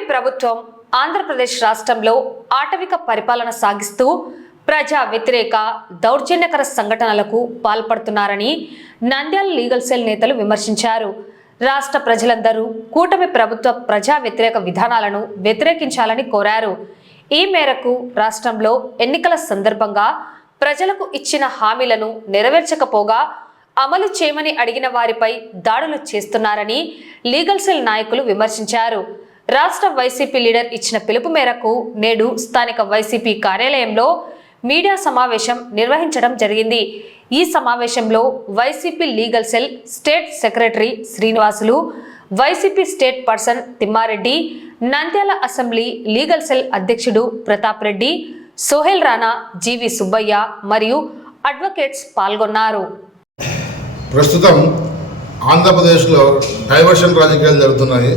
కూటమి ప్రభుత్వం ఆంధ్రప్రదేశ్ రాష్ట్రంలో ఆటవిక పరిపాలన సాగిస్తూ ప్రజా వ్యతిరేక దౌర్జన్యకర సంఘటనలకు పాల్పడుతున్నారని నంద్యాల లీగల్ సెల్ నేతలు విమర్శించారు. రాష్ట్ర ప్రజలందరూ కూటమి ప్రభుత్వ ప్రజా వ్యతిరేక విధానాలను వ్యతిరేకించాలని కోరారు. ఈ మేరకు రాష్ట్రంలో ఎన్నికల సందర్భంగా ప్రజలకు ఇచ్చిన హామీలను నెరవేర్చకపోగా అమలు చేయమని అడిగిన వారిపై దాడులు చేస్తున్నారని లీగల్ సెల్ నాయకులు విమర్శించారు. రాష్ట్ర వైసీపీ లీడర్ ఇచ్చిన పిలుపు మేరకు నేడు స్థానిక వైసీపీ కార్యాలయంలో మీడియా సమావేశం నిర్వహించడం జరిగింది. ఈ సమావేశంలో YCP legal cell state secretary Srinivasulu, YCP state person Thimma Reddy, Nandyal assembly legal cell అధ్యక్షుడు ప్రతాప్ రెడ్డి, సోహెల్ రాణా, జీవి సుబ్బయ్య మరియు అడ్వకేట్స్ పాల్గొన్నారు. ప్రస్తుతం ఆంధ్రప్రదేశ్లో డైవర్షన్ రాజకీయాలు జరుగుతున్నాయి.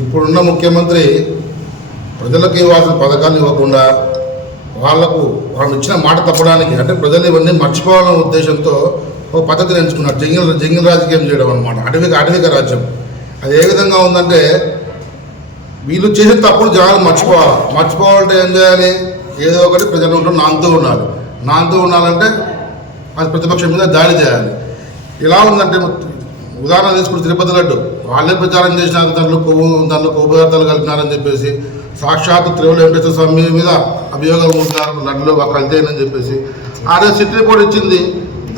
ఇప్పుడున్న ముఖ్యమంత్రి ప్రజలకు ఇవ్వాల్సిన పథకాలు ఇవ్వకుండా వాళ్ళు ఇచ్చిన మాట తప్పడానికి, అంటే ప్రజలు ఇవన్నీ మర్చిపోవాలనే ఉద్దేశంతో ఒక పద్ధతిని ఎంచుకున్నారు. జంగిల్ రాజకీయం చేయడం అనమాట. అటవిక రాజ్యం. అది ఏ విధంగా ఉందంటే, వీళ్ళు చేసిన తప్పులు జనాలు మర్చిపోవాలంటే ఏం చేయాలి? ఏదో ఒకటి ప్రజలు నాంతూ ఉండాలంటే అది ప్రతిపక్షం మీద దాడి చేయాలి. ఎలా ఉందంటే, ఉదాహరణ తీసుకుంటే తిరుపతి లడ్డు వాళ్ళే ప్రచారం చేసినారు, దాంట్లో కొవ్వు పదార్థాలు కలిపినారని చెప్పేసి, సాక్షాత్తు తిరుమల వెంకటేశ్వర స్వామి మీద అభియోగాలు ఉంటున్నారు, లడ్డులో కలితేనని చెప్పేసి అదే సిట్ రిపోర్ట్ ఇచ్చింది.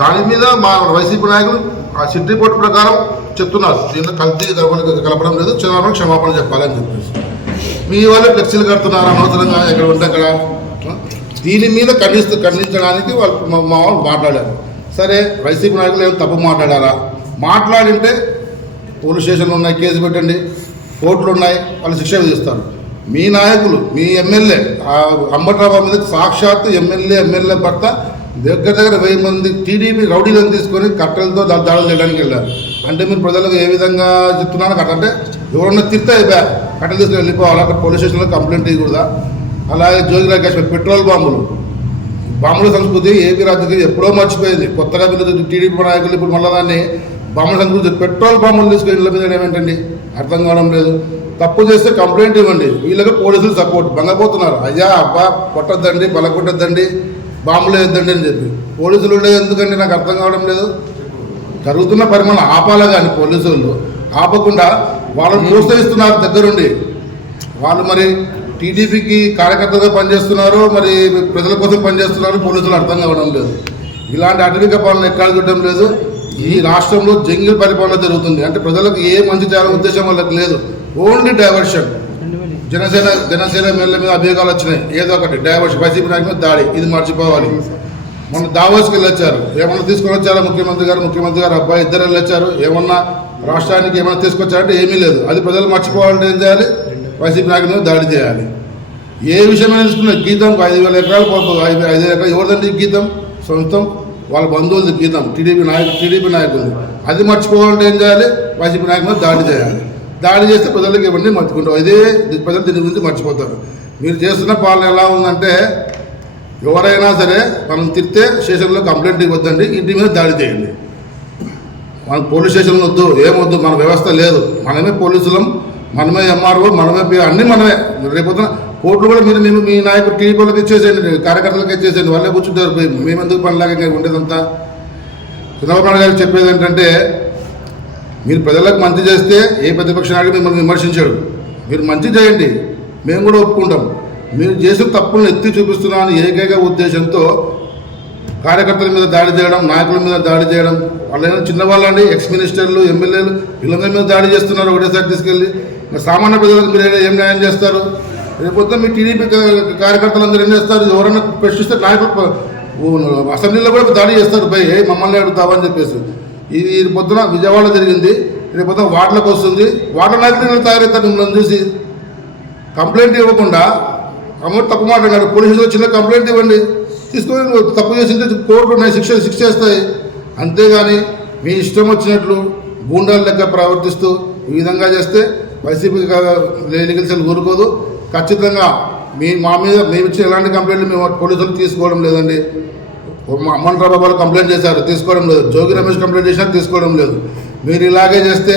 దాని మీద మా వైసీపీ నాయకులు ఆ సిట్ రిపోర్ట్ ప్రకారం చెప్తున్నారు, దీంట్లో కలపడం లేదు, చంద్రబాబు క్షమాపణ చెప్పాలని చెప్పేసి. మీ వాళ్ళు ఫ్లెక్సీలు కడుతున్నారు అనవసరంగా, ఎక్కడ ఉంటే అక్కడ. దీని మీద ఖండించడానికి వాళ్ళు మా వాళ్ళు మాట్లాడారు. సరే, వైసీపీ నాయకులు ఏమైనా తప్పు మాట్లాడింటే పోలీస్ స్టేషన్లు ఉన్నాయి, కేసు పెట్టండి, కోర్టులు ఉన్నాయి, వాళ్ళు శిక్ష విధిస్తారు. మీ నాయకులు, మీ ఎమ్మెల్యే అంబట్రాబాబు మీద సాక్షాత్తు ఎమ్మెల్యే భర్త దగ్గర 1000 మంది టీడీపీ రౌడీలను తీసుకొని కట్టెలతో దాడులు చేయడానికి వెళ్ళారు. అంటే మీరు ప్రజలకు ఏ విధంగా చెప్తున్నాను? అంటే ఎవరన్నా తిరితే కట్టెలు తీసుకొని వెళ్ళిపోవాలి, అక్కడ పోలీస్ స్టేషన్లో కంప్లైంట్ ఇవ్వకూడదా? అలాగే జోగి రాకేష్ పెట్రోల్ బాంబుల సంస్కృతి ఏపీ రాజకీయం ఎప్పుడో మర్చిపోయింది. కొత్తగా వీళ్ళు టీడీపీ నాయకులు ఇప్పుడు మళ్ళీ దాన్ని బాంబుల సంస్కృతి పెట్రోల్ బాంబులు తీసుకుని ఇళ్ళ మీద ఏమేంటండి అర్థం కావడం లేదు. తప్పు చేస్తే కంప్లైంట్ ఇవ్వండి. వీళ్ళకి పోలీసులు సపోర్ట్ బంగపోతున్నారు. అయ్యా అబ్బా కొట్టద్దండి, కొట్టద్దండి, బాంబులు వేయద్దండి అని చెప్పి. పోలీసులు ఎందుకండి నాకు అర్థం కావడం లేదు. జరుగుతున్న పరిమాణం ఆపాలా కానీ పోలీసులు ఆపకుండా వాళ్ళని ప్రోత్సహిస్తున్నారు దగ్గరుండి. వాళ్ళు మరి టీడీపీకి కార్యకర్తగా పనిచేస్తున్నారు, మరి ప్రజల కోసం పనిచేస్తున్నారు. పోలీసులు అర్థం కావడం లేదు. ఇలాంటి అటవిక పాలన ఎక్కడ చూడడం లేదు. ఈ రాష్ట్రంలో జంగిల్ పరిపాలన జరుగుతుంది. అంటే ప్రజలకు ఏ మంచి చేయాలనే ఉద్దేశం వాళ్ళకి లేదు, ఓన్లీ డైవర్షన్. జనసేన ఎమ్మెల్యే మీద అభియోగాలు వచ్చినాయి, ఏదో ఒకటి డైవర్షన్, వైసీపీ నాయకుల మీద దాడి. ఇది మర్చిపోవాలి. మొన్న దావోస్కి వెళ్ళొచ్చారు, ఏమన్నా తీసుకొని వచ్చారా? ముఖ్యమంత్రి గారు అబ్బాయి ఇద్దరు వెళ్ళొచ్చారు. ఏమన్నా రాష్ట్రానికి ఏమైనా తీసుకొచ్చారంటే ఏమీ లేదు. అది ప్రజలు మర్చిపోవాలంటే ఏం చేయాలి? వైసీపీ నాయకుల మీద దాడి చేయాలి. ఏ విషయమైనా తీసుకున్న గీతం 5,000 ఎకరాలు 5 ఎకరాలు ఎవరిదండి గీతం? సొంతం వాళ్ళ బంధువులది గీతం, టీడీపీ నాయకులు. అది మర్చిపోవాలంటే ఏం చేయాలి? వైసీపీ నాయకుల మీద దాడి చేయాలి. దాడి చేస్తే ప్రజలకు ఇవన్నీ మర్చిపోతారు. ఇదే ప్రజలు దీని గురించి మర్చిపోతారు. మీరు చేస్తున్న పాలన ఎలా ఉందంటే, ఎవరైనా సరే మనం తిరితే స్టేషన్లో కంప్లైంట్ ఇవ్వద్దండి, ఇంటి మీద దాడి చేయండి. మనకు పోలీస్ స్టేషన్లు వద్దు, ఏమొద్దు, మన వ్యవస్థ లేదు. మనమే పోలీసులం, మనమే ఎంఆర్ఓ, మనమే అన్నీ మనమే. రేపొద్దున కోర్టులు కూడా మీరు మీ నాయకుడు టీడీపీలకు ఇచ్చేసేయండి, కార్యకర్తలకు ఇచ్చేసేయండి, వాళ్ళే కూర్చుంటారు. మేమెందుకు పనిలాగా ఉండేదంతా. చంద్రబాబు నాయుడు గారికి చెప్పేది ఏంటంటే, మీరు ప్రజలకు మంచి చేస్తే ఏ ప్రతిపక్ష నాయకుడు మిమ్మల్ని విమర్శించాడు. మీరు మంచి చేయండి, మేము కూడా ఒప్పుకుంటాం. మీరు చేసిన తప్పులను ఎత్తి చూపిస్తున్నామని ఏకైక ఉద్దేశంతో కార్యకర్తల మీద దాడి చేయడం, నాయకుల మీద దాడి చేయడం. వాళ్ళైనా చిన్నవాళ్ళండి, ఎక్స్ మినిస్టర్లు, ఎమ్మెల్యేలు వీళ్ళందరి మీద దాడి చేస్తున్నారు ఒకటేసారి తీసుకెళ్ళి. సామాన్య ప్రజలకు మీరు ఏం న్యాయం చేస్తారు? రేపొద్దున మీ టీడీపీ కార్యకర్తలందరూ ఏం చేస్తారు? ఎవరైనా ప్రశ్నిస్తే నాయకులు అసెంబ్లీలో కూడా దాడి చేస్తారు, మమ్మల్ని అడుగుతావని చెప్పేసి. ఇది పొద్దున విజయవాడ జరిగింది, రేపు పొద్దున వార్డులకు వస్తుంది. వార్డు నాయకులు తయారవుతారు. మిమ్మల్ని చూసి కంప్లైంట్ ఇవ్వకుండా అమౌంట్ తప్పు మాట్లాడారు. పోలీసులు చిన్న కంప్లైంట్ ఇవ్వండి, తీసుకొని తప్పు చేసింటే కోర్టు ఉన్నాయి, శిక్ష చేస్తాయి. అంతేగాని మీ ఇష్టం వచ్చినట్లు గూండాల లెక్క ప్రవర్తిస్తూ ఈ విధంగా చేస్తే వైసీపీ లీగల్ సెల్ ఊరుకోదు. ఖచ్చితంగా మా మీద మేము ఇచ్చిన ఎలాంటి కంప్లైంట్లు మేము పోలీసులు తీసుకోవడం లేదండి. అంబట్రాబాబు వాళ్ళు కంప్లైంట్ చేశారు, తీసుకోవడం లేదు. జోగి రమేష్ కంప్లైంట్ చేసినా తీసుకోవడం లేదు. మీరు ఇలాగే చేస్తే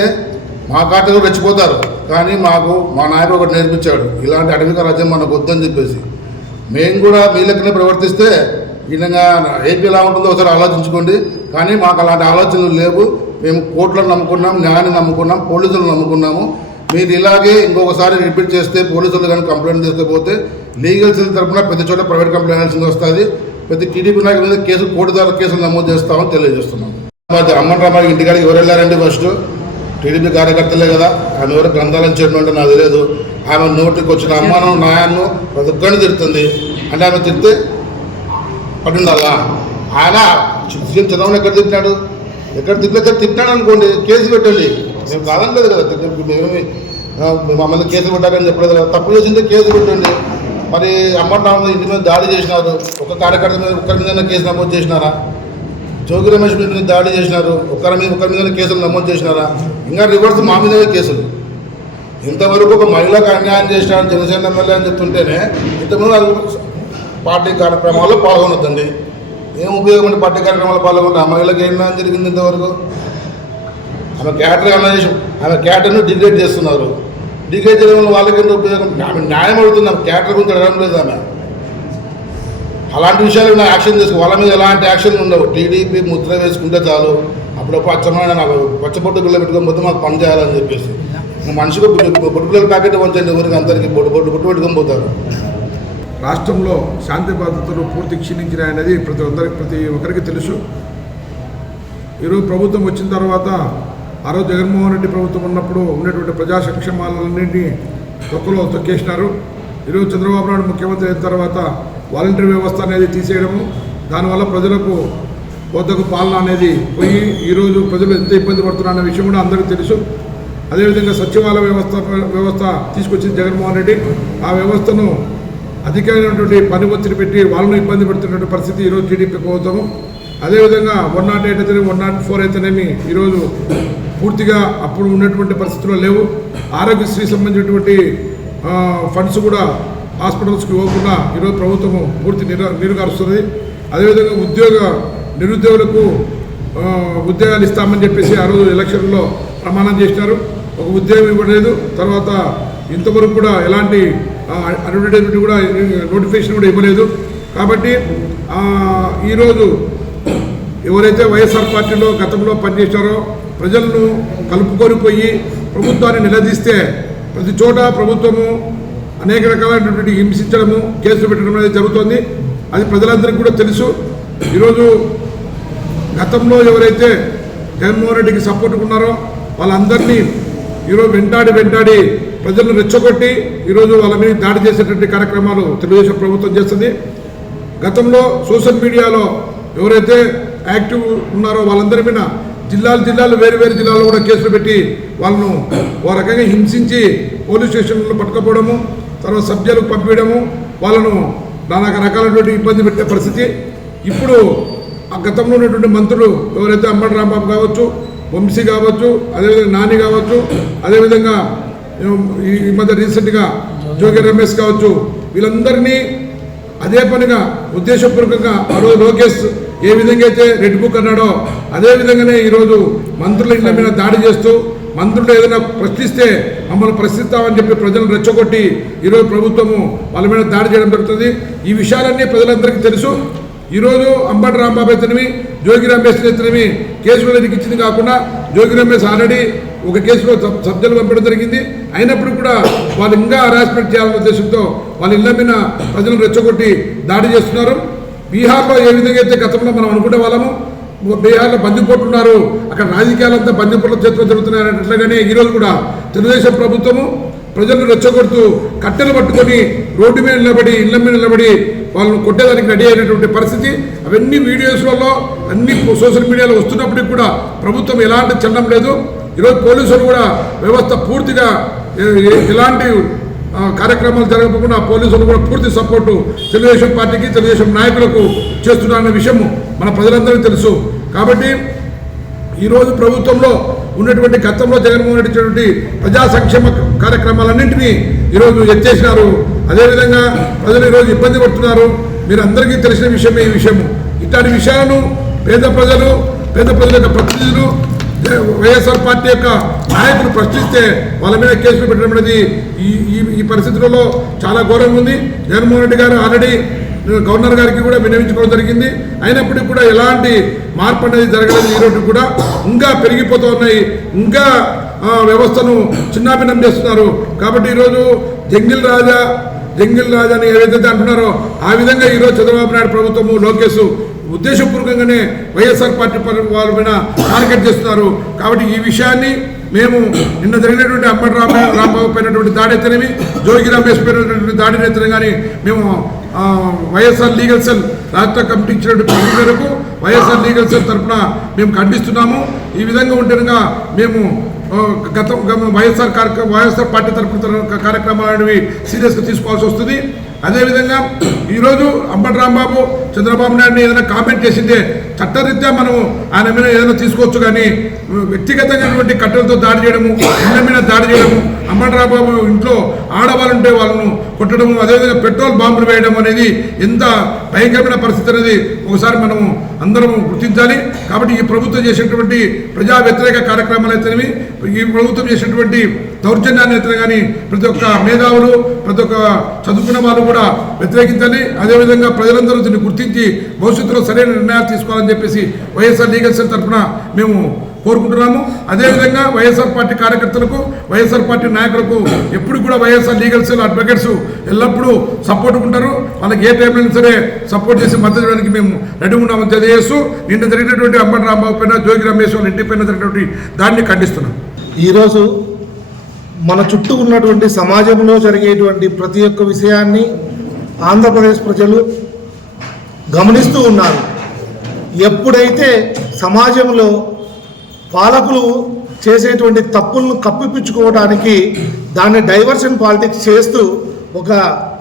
మా కాటలు రెచ్చిపోతారు. కానీ మాకు మా నాయకుడు ఒకటి నేర్పించాడు, ఇలాంటి అటవిక రాజ్యం మనకు వద్దని చెప్పేసి. మేము కూడా మీ లెక్కనే ప్రవర్తిస్తే ఈ విధంగా ఏపీ ఎలా ఉంటుందో ఒకసారి ఆలోచించుకోండి. కానీ మాకు అలాంటి ఆలోచనలు లేవు. మేము కోర్టులను నమ్ముకున్నాం, న్యాయాన్ని నమ్ముకున్నాం, పోలీసులను నమ్ముకున్నాము. మీరు ఇలాగే ఇంకొకసారి రిపీట్ చేస్తే పోలీసులు కానీ కంప్లైంట్ చేస్తే పోతే లీగల్ సెల్ తరఫున ప్రతి చోట ప్రైవేట్ కంప్లైంట్ చేయాల్సింది వస్తుంది. ప్రతి టీడీపీ నాయకుల మీద కోర్టు ద్వారా కేసులు నమోదు చేస్తామని తెలియజేస్తున్నాం. అమ్మన్ రామారావు ఇంటికాడికి ఎవరు వెళ్ళారండి? ఫస్ట్ టీడీపీ కార్యకర్తలే కదా. ఆమె ఎవరు గ్రంథాలను చేయడం అంటే నాకు తెలియదు. ఆమె నోటికి వచ్చిన అమ్మాను నాయాన్ని ప్రతి ఒక్కరిని తిడుతుంది. అంటే ఆమె తిడితే పట్టిండాలా? ఆయన సీఎం చంద్రబాబు ఎక్కడ తిట్టినాడు? ఎక్కడ తిట్టినాడు అనుకోండి, కేసు పెట్టండి. మేము కాదనలేదు కదా, మేమేమి మమ్మల్ని కేసులు పెట్టాలని చెప్పలేదు కదా. తప్పు చేసిందే కేసు పెట్టండి. మరి అమ్మరావు ఇంటి మీద దాడి చేసినారు, ఒక కార్యకర్త మీద ఒక్కరి మీద కేసు నమోదు చేసినారా? జోగి రమేష్ మీద దాడి చేసినారు, ఒకరి మీద కేసులు నమోదు చేసినారా? ఇంకా రివర్స్ మా మీదనే కేసులు. ఇంతవరకు ఒక మహిళకు అన్యాయం చేసినారు జనసేన ఎమ్మెల్యే అని చెప్తుంటేనే ఇంతమంది పార్టీ కార్యక్రమాల్లో పాల్గొనొద్దండి. ఏం ఉపయోగం అండి పార్టీ కార్యక్రమాల్లో పాల్గొంటే? ఆ మహిళకి ఏం న్యాయం జరిగింది ఇంతవరకు? ఆమె క్యాటర్ అన్యాయం, ఆమె క్యాటర్ను డిగ్రేడ్ చేస్తున్నారు. డిగ్రేడ్ చేయడం వల్ల వాళ్ళకి ఎంత ఉపయోగం? ఆమె న్యాయం అడుగుతుంది, ఆమె క్యాటర్ గురించి అడగడం లేదు. ఆమె అలాంటి విషయాలు యాక్షన్ చేసుకో. వాళ్ళ మీద ఎలాంటి యాక్షన్ ఉండవు. టీడీపీ ముద్ర వేసుకుంటే చాలు. అప్పుడప్పుడు అచ్చమైన నాకు పచ్చబొట్టు బిల్ల పెట్టుకొని పోతే మాకు పని చేయాలని చెప్పేసి మనిషికి బొట్టు పిల్లల ప్యాకెట్ వంచండి, ఊరికి అందరికీ బొట్టు పెట్టుకొని పోతారు. రాష్ట్రంలో శాంతి భద్రతలు పూర్తి క్షీణించినాయనేది ప్రతి ఒక్కరికి తెలుసు. ఈరోజు ప్రభుత్వం వచ్చిన తర్వాత ఆ రోజు జగన్మోహన్ రెడ్డి ప్రభుత్వం ఉన్నప్పుడు ఉన్నటువంటి ప్రజా సంక్షేమాలన్నింటినీ తొక్కలో తొక్కేసినారు. ఈరోజు చంద్రబాబు నాయుడు ముఖ్యమంత్రి అయిన తర్వాత వాలంటీర్ వ్యవస్థ అనేది తీసేయడము, దానివల్ల ప్రజలకు వద్దకు పాలన అనేది పోయి ఈరోజు ప్రజలు ఎంత ఇబ్బంది పడుతున్నారన్న విషయం కూడా అందరికీ తెలుసు. అదేవిధంగా సచివాలయ వ్యవస్థ తీసుకొచ్చింది జగన్మోహన్ రెడ్డి. ఆ వ్యవస్థను అధికమైనటువంటి పని ఒత్తిడి పెట్టి వాళ్ళను ఇబ్బంది పెడుతున్నటువంటి పరిస్థితి ఈరోజు టీడీపీ ప్రభుత్వము. అదేవిధంగా 108 అయితేనే 104 అయితేనేమి ఈరోజు పూర్తిగా అప్పుడు ఉన్నటువంటి పరిస్థితుల్లో లేవు. ఆరోగ్యశ్రీ సంబంధించినటువంటి ఫండ్స్ కూడా హాస్పిటల్స్కి ఇవ్వకుండా ఈరోజు ప్రభుత్వము పూర్తి నీరుగారుస్తుంది. అదేవిధంగా నిరుద్యోగులకు ఉద్యోగాలు ఇస్తామని చెప్పేసి ఆ రోజు ఎలక్షన్లో ప్రమాణం చేసినారు. ఒక ఉద్యోగం ఇవ్వలేదు. తర్వాత ఇంతవరకు కూడా ఎలాంటి అడ్వర్టైజ్మెంట్ కూడా నోటిఫికేషన్ కూడా ఇవ్వలేదు. కాబట్టి ఈరోజు ఎవరైతే వైఎస్ఆర్ పార్టీలో గతంలో పనిచేశారో ప్రజలను కలుపుకొని పోయి ప్రభుత్వాన్ని నిలదీస్తే ప్రతి చోట ప్రభుత్వము అనేక రకాలైనటువంటి హింసించడము, కేసులు పెట్టడం అనేది జరుగుతుంది. అది ప్రజలందరికీ కూడా తెలుసు. ఈరోజు గతంలో ఎవరైతే జగన్మోహన్ రెడ్డికి సపోర్ట్ ఉన్నారో వాళ్ళందరినీ ఈరోజు వెంటాడి ప్రజలను రెచ్చగొట్టి ఈరోజు వాళ్ళ మీద దాడి చేసేటువంటి కార్యక్రమాలు తెలుగుదేశం ప్రభుత్వం చేస్తుంది. గతంలో సోషల్ మీడియాలో ఎవరైతే యాక్టివ్ ఉన్నారో వాళ్ళందరి మీద జిల్లాలు వేరు జిల్లాల్లో కూడా కేసులు పెట్టి వాళ్ళను ఓ రకంగా హింసించి పోలీస్ స్టేషన్లో పట్టుకపోవడము, తర్వాత సభ్యులకు పంపించడము, వాళ్ళను నానా రకాలైనటువంటి ఇబ్బంది పెట్టే పరిస్థితి. ఇప్పుడు ఆ గతంలో ఉన్నటువంటి మంత్రులు ఎవరైతే అంబటి రాంబాబు కావచ్చు, వంశీ కావచ్చు, అదేవిధంగా నాని కావచ్చు, అదేవిధంగా ఈ మధ్య రీసెంట్గా జోగి రమేష్ కావచ్చు, వీళ్ళందరినీ అదే పనిగా ఉద్దేశపూర్వకంగా ఆ రోజు లోకేష్ ఏ విధంగా అయితే రెడ్ బుక్ అన్నాడో అదేవిధంగానే ఈరోజు మంత్రుల ఇళ్ల మీద దాడి చేస్తూ మంత్రులు ఏదైనా ప్రశ్నిస్తే మమ్మల్ని ప్రశ్నిస్తామని చెప్పి ప్రజలను రెచ్చగొట్టి ఈరోజు ప్రభుత్వము వాళ్ళ మీద దాడి చేయడం జరుగుతుంది. ఈ విషయాలన్నీ ప్రజలందరికీ తెలుసు. ఈరోజు అంబటి రాంబాబు అయితేనేమి, జోగి రమేష్ అయితేనేమి కేసులు ఇచ్చింది కాకుండా జోగి రమేష్ ఆల్రెడీ ఒక కేసులో సబ్జెక్టు పంపడం జరిగింది. అయినప్పుడు కూడా వాళ్ళు ఇంకా హరాస్మెంట్ చేయాలనే ఉద్దేశంతో వాళ్ళ ఇళ్ల మీద ప్రజలను రెచ్చగొట్టి దాడి చేస్తున్నారు. బీహార్లో ఏ విధంగా అయితే గతంలో మనం అనుకునే వాళ్ళము, బీహార్లో బందిపోటున్నారు, అక్కడ రాజకీయాలంతా బందిపోట్ల చేతిలో జరుగుతున్నాయన్నట్లుగానే ఈరోజు కూడా తెలుగుదేశం ప్రభుత్వము ప్రజలను రెచ్చగొడుతూ కట్టెలు పట్టుకొని రోడ్డు మీద నిలబడి ఇళ్ల మీద నిలబడి వాళ్ళను కొట్టేదానికి రెడీ అయినటువంటి పరిస్థితి. అవన్నీ వీడియోస్లలో అన్ని సోషల్ మీడియాలో వస్తున్నప్పటికీ కూడా ప్రభుత్వం ఎలాంటి చలనం లేదు. ఈరోజు పోలీసులు కూడా వ్యవస్థ పూర్తిగా ఎలాంటి కార్యక్రమాలు జరగకుండా పోలీసులు కూడా పూర్తి సపోర్టు తెలుగుదేశం పార్టీకి, తెలుగుదేశం నాయకులకు చేస్తున్నారన్న విషయం మన ప్రజలందరికీ తెలుసు. కాబట్టి ఈరోజు ప్రభుత్వంలో ఉన్నటువంటి గతంలో జగన్మోహన్ రెడ్డి ఇచ్చినటువంటి ప్రజా సంక్షేమ కార్యక్రమాలన్నింటినీ ఈరోజు ఎత్తేసినారు. అదేవిధంగా ప్రజలు ఈరోజు ఇబ్బంది పడుతున్నారు. మీరు అందరికీ తెలిసిన విషయమే ఈ విషయము. ఇట్లాంటి విషయాలను పేద ప్రజల యొక్క ప్రతినిధులు వైఎస్ఆర్ పార్టీ యొక్క నాయకులు ప్రశ్నిస్తే వాళ్ళ మీద కేసులు పెట్టడం అనేది ఈ పరిస్థితులలో చాలా ఘోరంగా ఉంది. జగన్మోహన్ రెడ్డి గారు ఆల్రెడీ గవర్నర్ గారికి కూడా విన్నవించుకోవడం జరిగింది. అయినప్పటికీ కూడా ఎలాంటి మార్పు అనేది జరగలేదు. ఈరోజు కూడా ఇంకా పెరిగిపోతూ ఉన్నాయి, ఇంకా వ్యవస్థను చిన్నాభిన్నం చేస్తున్నారు. కాబట్టి ఈరోజు జంగిల్ రాజా అని ఏదైతే అంటున్నారో ఆ విధంగా ఈరోజు చంద్రబాబు నాయుడు ప్రభుత్వము లోకేష్ ఉద్దేశపూర్వకంగానే వైఎస్ఆర్ పార్టీ వాళ్ళ మీద టార్గెట్ చేస్తున్నారు. కాబట్టి ఈ విషయాన్ని మేము నిన్న జరిగినటువంటి అంబటి రాంబాబు పైనటువంటి దాడి అయితేనేమి, జోగి రమేష్ పైనటువంటి దాడిని అయితేనే కానీ మేము వైఎస్ఆర్ లీగల్ సెల్ రాష్ట్ర కమిటీ ఇచ్చినటువంటి పిలుపు మేరకు వైఎస్ఆర్ లీగల్ సెల్ తరఫున మేము ఖండిస్తున్నాము. ఈ విధంగా ఉంటేనగా మేము వైఎస్ఆర్ పార్టీ తరఫున కార్యక్రమాలు సీరియస్గా తీసుకోవాల్సి వస్తుంది. అదేవిధంగా ఈరోజు అంబటి రాంబాబు చంద్రబాబు నాయుడిని ఏదైనా కామెంట్ చేసిందే చట్టరీత్యా మనం ఆయన మీద ఏదైనా తీసుకోవచ్చు, కానీ వ్యక్తిగతంగాటువంటి కట్టెలతో దాడి చేయడము, ఇళ్ళ మీద దాడి చేయడము, అంబటి రాంబాబు ఇంట్లో ఆడవాళ్ళు ఉంటే వాళ్ళను కొట్టడము, అదేవిధంగా పెట్రోల్ బాంబులు వేయడం అనేది ఎంత భయంకరమైన పరిస్థితి అనేది ఒకసారి మనము అందరం గుర్తించాలి. కాబట్టి ఈ ప్రభుత్వం చేసేటువంటి ప్రజా వ్యతిరేక కార్యక్రమాలు అయితేనేవి, ఈ ప్రభుత్వం చేసేటువంటి దౌర్జన్యాన్ని అయితే కానీ ప్రతి ఒక్క మేధావులు, ప్రతి ఒక్క చదువుకున్న వాళ్ళు కూడా వ్యతిరేకించాలి. అదేవిధంగా ప్రజలందరూ దీన్ని గుర్తించి భవిష్యత్తులో సరైన నిర్ణయాలు తీసుకోవాలని చెప్పేసి వైఎస్ఆర్ లీగల్ సెల్ తరఫున మేము కోరుకుంటున్నాము. అదేవిధంగా వైఎస్ఆర్ పార్టీ కార్యకర్తలకు, వైఎస్ఆర్ పార్టీ నాయకులకు ఎప్పుడు కూడా వైఎస్ఆర్ లీగల్ సెల్ అడ్వకేట్స్ ఎల్లప్పుడూ సపోర్ట్ ఉంటారు. వాళ్ళకి ఏ టైంలో సరే సపోర్ట్ చేసి మద్దతు చేయడానికి మేము రెడీ ఉన్నామని తెలియజేస్తూ నిన్న జరిగినటువంటి అంబటి రాంబాబు పైన, జోగి రమేష్ వాళ్ళ ఇంటి పైన జరిగినటువంటి దాన్ని ఖండిస్తున్నాం. ఈరోజు మన చుట్టూ ఉన్నటువంటి సమాజంలో జరిగేటువంటి ప్రతి ఒక్క విషయాన్ని ఆంధ్రప్రదేశ్ ప్రజలు గమనిస్తూ ఉన్నారు. ఎప్పుడైతే సమాజంలో పాలకులు చేసేటువంటి తప్పులను కప్పిపుచ్చుకోవడానికి దాన్ని డైవర్షన్ పాలిటిక్స్ చేస్తూ ఒక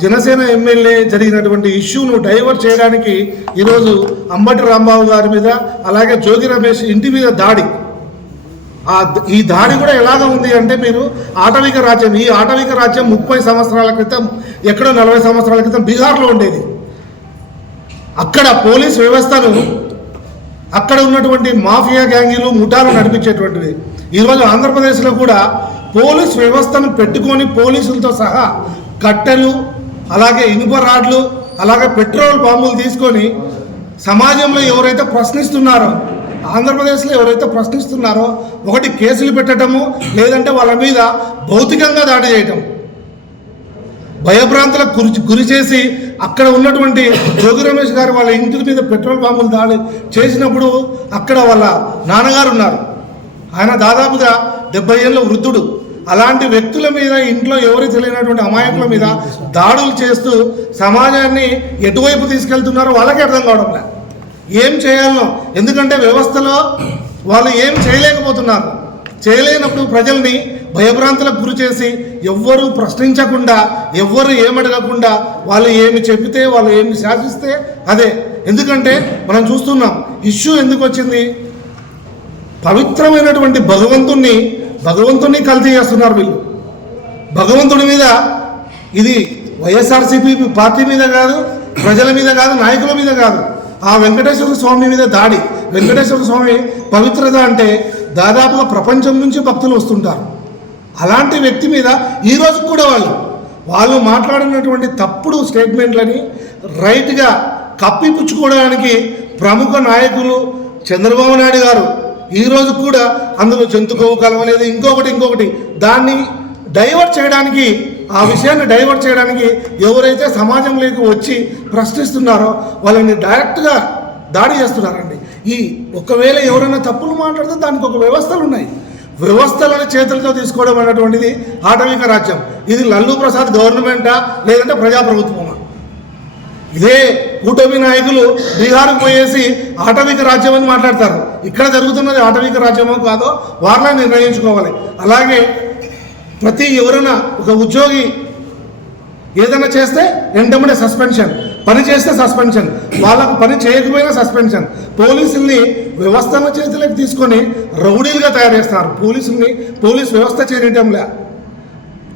జనసేన ఎమ్మెల్యే జరిగినటువంటి ఇష్యూను డైవర్ట్ చేయడానికి ఈరోజు అంబటి రాంబాబు గారి మీద, అలాగే జోగి రమేష్ ఇంటి మీద దాడి. ఈ దాడి కూడా ఎలాగ ఉంది అంటే, మీరు ఆటవిక రాజ్యం, ఈ ఆటవిక రాజ్యం 30 సంవత్సరాల క్రితం, ఎక్కడో 40 సంవత్సరాల క్రితం బీహార్లో ఉండేది. అక్కడ పోలీస్ వ్యవస్థను, అక్కడ ఉన్నటువంటి మాఫియా గ్యాంగులు, ముఠాలు నడిపించేటువంటివి. ఈరోజు ఆంధ్రప్రదేశ్లో కూడా పోలీస్ వ్యవస్థను పెట్టుకొని పోలీసులతో సహా కట్టెలు, అలాగే ఇనుప రాడ్లు, అలాగే పెట్రోల్ బాంబులు తీసుకొని సమాజంలో ఎవరైతే ప్రశ్నిస్తున్నారో, ఆంధ్రప్రదేశ్లో ఎవరైతే ప్రశ్నిస్తున్నారో ఒకటి కేసులు పెట్టడము, లేదంటే వాళ్ళ మీద భౌతికంగా దాడి చేయటం, భయభ్రాంతులకు గురి చేసి అక్కడ ఉన్నటువంటి జోగి రమేష్ గారు వాళ్ళ ఇంటి మీద పెట్రోల్ బాంబులు దాడి చేసినప్పుడు అక్కడ వాళ్ళ నాన్నగారు ఉన్నారు. ఆయన దాదాపుగా 70 ఏళ్ళ వృద్ధుడు. అలాంటి వ్యక్తుల మీద, ఇంట్లో ఎవరు తెలియనటువంటి అమాయకుల మీద దాడులు చేస్తూ సమాజాన్ని ఎటువైపు తీసుకెళ్తున్నారో వాళ్ళకే అర్థం కావడం లేదు. ఏం చేయాలనో, ఎందుకంటే వ్యవస్థలో వాళ్ళు ఏం చేయలేకపోతున్నారు. చేయలేనప్పుడు ప్రజల్ని భయభ్రాంతులకు గురి చేసి ఎవ్వరూ ప్రశ్నించకుండా, ఎవ్వరు ఏమడగకుండా, వాళ్ళు ఏమి చెబితే, వాళ్ళు ఏమి శాసిస్తే అదే. ఎందుకంటే మనం చూస్తున్నాం ఇష్యూ ఎందుకు వచ్చింది, పవిత్రమైనటువంటి భగవంతుణ్ణి కల్తీ చేస్తున్నారు వీళ్ళు. భగవంతుడి మీద, ఇది వైఎస్ఆర్సీపీ పార్టీ మీద కాదు, ప్రజల మీద కాదు, నాయకుల మీద కాదు, ఆ వెంకటేశ్వర స్వామి మీద దాడి. వెంకటేశ్వర స్వామి పవిత్రత అంటే దాదాపుగా ప్రపంచం నుంచి భక్తులు వస్తుంటారు. అలాంటి వ్యక్తి మీద ఈరోజు కూడా వాళ్ళు మాట్లాడినటువంటి తప్పుడు స్టేట్మెంట్లని రైట్గా కప్పిపుచ్చుకోవడానికి ప్రముఖ నాయకులు చంద్రబాబు నాయుడు గారు ఈరోజు కూడా అందులో జంతుకోవు కలవలేదు, ఇంకొకటి దాన్ని డైవర్ట్ చేయడానికి, ఆ విషయాన్ని డైవర్ట్ చేయడానికి ఎవరైతే సమాజంలోకి వచ్చి ప్రశ్నిస్తున్నారో వాళ్ళని డైరెక్ట్గా దాడి చేస్తున్నారండి. ఒకవేళ ఎవరైనా తప్పులు మాట్లాడితే దానికి ఒక వ్యవస్థలు ఉన్నాయి. వ్యవస్థలను చేతులతో తీసుకోవడం అనేటువంటిది ఆటవిక రాజ్యం. ఇది లల్లు ప్రసాద్ గవర్నమెంటా లేదంటే ప్రజాప్రభుత్వమా? ఇదే కూటమి నాయకులు బీహార్కు పోయేసి ఆటవిక రాజ్యం అని మాట్లాడతారు. ఇక్కడ జరుగుతున్నది ఆటవిక రాజ్యమో కాదో వాళ్ళే నిర్ణయించుకోవాలి. అలాగే ఎవరైనా ఒక ఉద్యోగి ఏదైనా చేస్తే వెంటనే సస్పెన్షన్, పని చేస్తే సస్పెన్షన్, వాళ్ళకు పని చేయకపోయినా సస్పెన్షన్. పోలీసుల్ని వ్యవస్థల చేతులకు తీసుకొని రౌడీలుగా తయారు చేస్తున్నారు. పోలీస్ వ్యవస్థ చేయటంలే.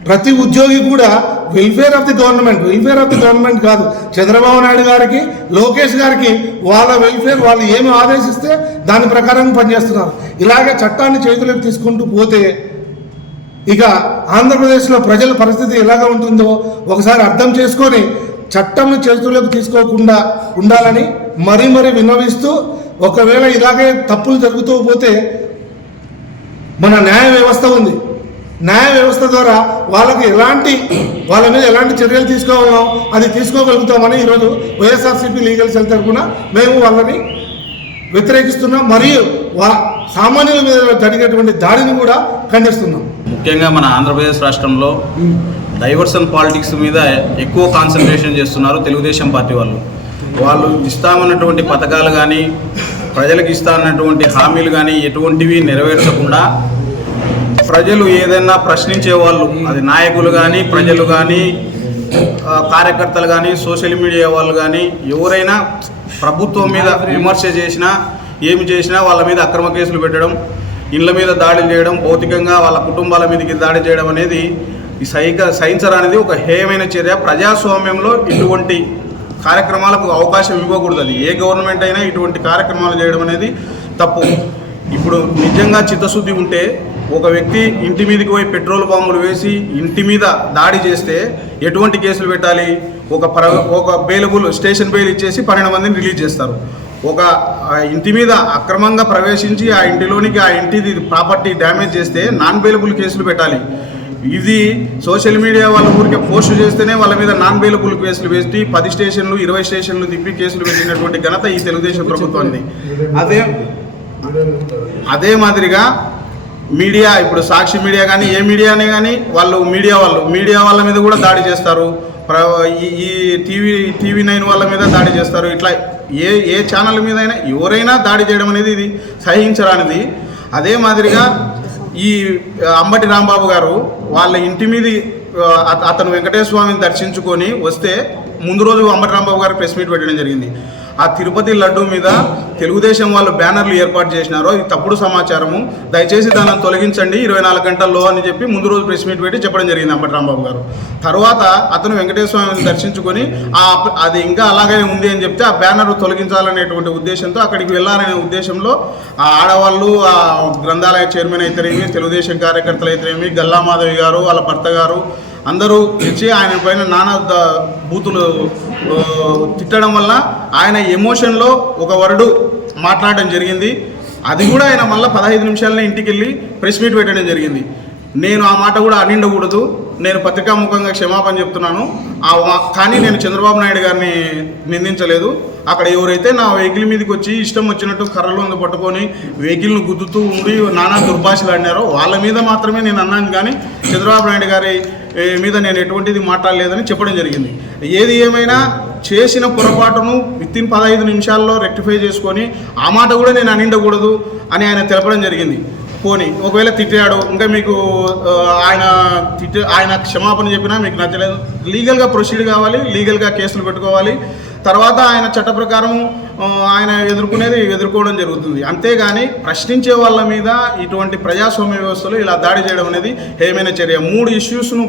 ప్రతి ఉద్యోగి కూడా వెల్ఫేర్ ఆఫ్ ది గవర్నమెంట్ కాదు. చంద్రబాబు నాయుడు గారికి, లోకేష్ గారికి వాళ్ళ వెల్ఫేర్ వాళ్ళు ఏమి ఆదేశిస్తే దాని ప్రకారం పనిచేస్తున్నారు. ఇలాగే చట్టాన్ని చేతులకు తీసుకుంటూ పోతే ఇక ఆంధ్రప్రదేశ్లో ప్రజల పరిస్థితి ఎలాగ ఉంటుందో ఒకసారి అర్థం చేసుకొని చట్టంను చేతులకు తీసుకోకుండా ఉండాలని మరీ విన్నవిస్తూ, ఒకవేళ ఇలాగే తప్పులు జరుగుతూ పోతే మన న్యాయ వ్యవస్థ ఉంది. న్యాయ వ్యవస్థ ద్వారా వాళ్ళ మీద ఎలాంటి చర్యలు తీసుకోవాలో అది తీసుకోగలుగుతామని ఈరోజు వైఎస్ఆర్సీపీ లీగల్ సెల్ తరఫున మేము వాళ్ళని వ్యతిరేకిస్తున్నాం. మరియు సామాన్యుల మీద జరిగేటువంటి దాడిని కూడా ఖండిస్తున్నాం. ముఖ్యంగా మన ఆంధ్రప్రదేశ్ రాష్ట్రంలో డైవర్షన్ పాలిటిక్స్ మీద ఎక్కువ కాన్సన్ట్రేషన్ చేస్తున్నారు తెలుగుదేశం పార్టీ వాళ్ళు ఇస్తామన్నటువంటి పథకాలు కానీ, ప్రజలకు ఇస్తామన్నటువంటి హామీలు కానీ ఎటువంటివి నెరవేర్చకుండా ప్రజలు ఏదైనా ప్రశ్నించే వాళ్ళు, అది నాయకులు కానీ, ప్రజలు కానీ, కార్యకర్తలు కానీ, సోషల్ మీడియా వాళ్ళు కానీ ఎవరైనా ప్రభుత్వం మీద విమర్శ చేసినా, ఏమి చేసినా వాళ్ళ మీద అక్రమ కేసులు పెట్టడం, ఇళ్ల మీద దాడులు చేయడం, భౌతికంగా వాళ్ళ కుటుంబాల మీదకి దాడి చేయడం అనేది సహించరానిది ఒక హేయమైన చర్య. ప్రజాస్వామ్యంలో ఇటువంటి కార్యక్రమాలకు అవకాశం ఇవ్వకూడదు. అది ఏ గవర్నమెంట్ అయినా ఇటువంటి కార్యక్రమాలు చేయడం అనేది తప్పు. ఇప్పుడు నిజంగా చిత్తశుద్ధి ఉంటే ఒక వ్యక్తి ఇంటి మీదకి పోయి పెట్రోల్ బాంబులు వేసి ఇంటి మీద దాడి చేస్తే ఎటువంటి కేసులు పెట్టాలి? ఒక బెయిలబుల్ స్టేషన్ బెయిల్ ఇచ్చేసి 12 మందిని రిలీజ్ చేస్తారు. ఒక ఇంటి మీద అక్రమంగా ప్రవేశించి ఆ ఇంటిలోనికి ఆ ఇంటిది ప్రాపర్టీ డ్యామేజ్ చేస్తే నాన్ బెయిలబుల్ కేసులు పెట్టాలి. ఇది సోషల్ మీడియా వాళ్ళ ఊరికే పోస్టు చేస్తేనే వాళ్ళ మీద నాన్ బెయిలబుల్ కేసులు పెట్టి 10 స్టేషన్లు 20 స్టేషన్లు తిప్పి కేసులు పెట్టినటువంటి ఘనత ఈ తెలుగుదేశం ప్రభుత్వాన్ని. అదే మాదిరిగా మీడియా, ఇప్పుడు సాక్షి మీడియా కానీ ఏ మీడియానే కానీ మీడియా వాళ్ళ మీద కూడా దాడి చేస్తారు. ఈ టీవీ 9 వాళ్ళ మీద దాడి చేస్తారు. ఇట్లా ఏ ఛానల్ మీద అయినా ఎవరైనా దాడి చేయడం అనేది ఇది సహించరానిది. అదే మాదిరిగా ఈ అంబటి రాంబాబు గారు వాళ్ళ ఇంటి మీద అతను వెంకటేశ్వర స్వామిని దర్శించుకొని వస్తే ముందు రోజు అంబటి రాంబాబు గారు ప్రెస్ మీట్ పెట్టడం జరిగింది. ఆ తిరుపతి లడ్డు మీద తెలుగుదేశం వాళ్ళు బ్యానర్లు ఏర్పాటు చేసినారో ఇది తప్పుడు సమాచారము, దయచేసి దాన్ని తొలగించండి 24 గంటల్లో అని చెప్పి ముందు రోజు ప్రెస్ మీట్ పెట్టి చెప్పడం జరిగింది అంబటి రాంబాబు గారు. తర్వాత అతను వెంకటేశ్వర స్వామిని దర్శించుకొని అది ఇంకా అలాగే ఉంది అని చెప్తే ఆ బ్యానర్ తొలగించాలనేటువంటి ఉద్దేశంతో అక్కడికి వెళ్ళాలనే ఉద్దేశంలో ఆ ఆడవాళ్ళు, ఆ గ్రంథాలయ చైర్మన్ అయితేనేమి, తెలుగుదేశం కార్యకర్తలు అయితేనేమి, గల్లా మాధవి గారు వాళ్ళ భర్త గారు అందరూ తెచ్చి ఆయన పైన నానా బూతులు తిట్టడం వల్ల ఆయన ఎమోషన్లో ఒక వర్డు మాట్లాడడం జరిగింది. అది కూడా ఆయన మళ్ళీ 15 నిమిషాలనే ఇంటికి వెళ్ళి ప్రెస్ మీట్ పెట్టడం జరిగింది. నేను ఆ మాట కూడా అనిండకూడదు, నేను పత్రికాముఖంగా క్షమాపణ చెప్తున్నాను. కానీ నేను చంద్రబాబు నాయుడు గారిని నిందించలేదు. అక్కడ ఎవరైతే నా వెహికల్ మీదకి వచ్చి ఇష్టం వచ్చినట్టు కర్రలు పట్టుకొని వెహికల్ను గుద్దుతూ ఉండి నానా దుర్భాషలు ఆడినారో వాళ్ళ మీద మాత్రమే నేను అన్నాను. కానీ చంద్రబాబు నాయుడు గారి మీద నేను ఎటువంటిది మాట్లాడలేదని చెప్పడం జరిగింది. ఏది ఏమైనా చేసిన పొరపాటును వితిన్ 15 నిమిషాల్లో రెక్టిఫై చేసుకొని ఆ మాట కూడా నేను అనిండకూడదు అని ఆయన తెలపడం జరిగింది. పోనీ ఒకవేళ తిట్టాడు, ఇంకా మీకు ఆయన క్షమాపణ చెప్పినా మీకు నచ్చలేదు, లీగల్గా ప్రొసీడ్ కావాలి, లీగల్గా కేసులు పెట్టుకోవాలి. తర్వాత ఆయన చట్ట ప్రకారం ఆయన ఎదుర్కోవడం జరుగుతుంది. అంతేగాని ప్రశ్నించే వాళ్ళ మీద ఇటువంటి ప్రజాస్వామ్య వ్యవస్థలో ఇలా దాడి చేయడం అనేది ఏమైనా చర్య. 3 ఇష్యూస్ను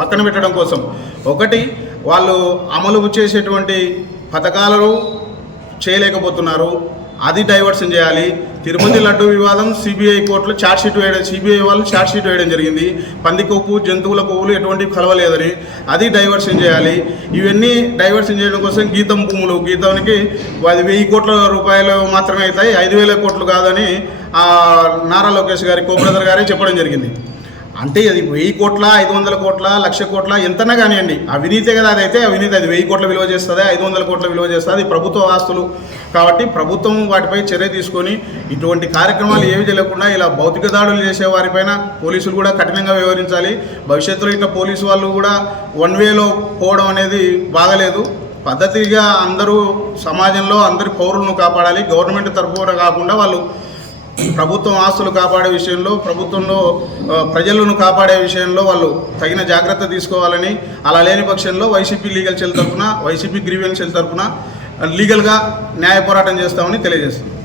పక్కన పెట్టడం కోసం, ఒకటి వాళ్ళు అమలు చేసేటువంటి పథకాలను చేయలేకపోతున్నారు, అది డైవర్షన్ చేయాలి. తిరుపతి లడ్డు వివాదం సిబిఐ కోర్టులో సిబిఐ వాళ్ళు ఛార్జ్ షీట్ వేయడం జరిగింది. పంది కొవ్వు, జంతువుల కొవ్వులు ఎటువంటివి కలవలేదని, అది డైవర్షన్ చేయాలి. ఇవన్నీ డైవర్షన్ చేయడం కోసం గీతం భూములు, గీతానికి అది 1000 కోట్ల రూపాయలు మాత్రమే అవుతాయి, 5000 కోట్లు కాదని నారా లోకేష్ గారి కోబ్రదర్ గారే చెప్పడం జరిగింది. అంటే అది 1000 కోట్ల, 500 కోట్ల, 1,00,000 కోట్ల ఎంతనా కానివ్వండి, అవినీతే కదా. అదైతే అవినీతి, అది 1000 కోట్ల విలువ చేస్తుంది, 500 కోట్ల విలువ చేస్తుంది, అది ప్రభుత్వ ఆస్తులు కాబట్టి ప్రభుత్వం వాటిపై చర్య తీసుకొని ఇటువంటి కార్యక్రమాలు ఏవి తెలియకుండా ఇలా భౌతిక దాడులు చేసే వారిపైన పోలీసులు కూడా కఠినంగా వ్యవహరించాలి. భవిష్యత్తులో ఇట్లా పోలీసు వాళ్ళు కూడా వన్ వేలో పోవడం అనేది బాగలేదు. పద్ధతిగా అందరూ సమాజంలో అందరి పౌరులను కాపాడాలి. గవర్నమెంట్ తరఫున కాకుండా వాళ్ళు ప్రభుత్వం ఆస్తులు కాపాడే విషయంలో, ప్రభుత్వంలో ప్రజలను కాపాడే విషయంలో వాళ్ళు తగిన జాగ్రత్త తీసుకోవాలని, అలా లేని పక్షంలో వైసీపీ లీగల్ సెల్ తరఫున, వైసీపీ గ్రీవెన్స్ సెల్ తరఫున లీగల్గా న్యాయ పోరాటం చేస్తామని తెలియజేస్తున్నాం.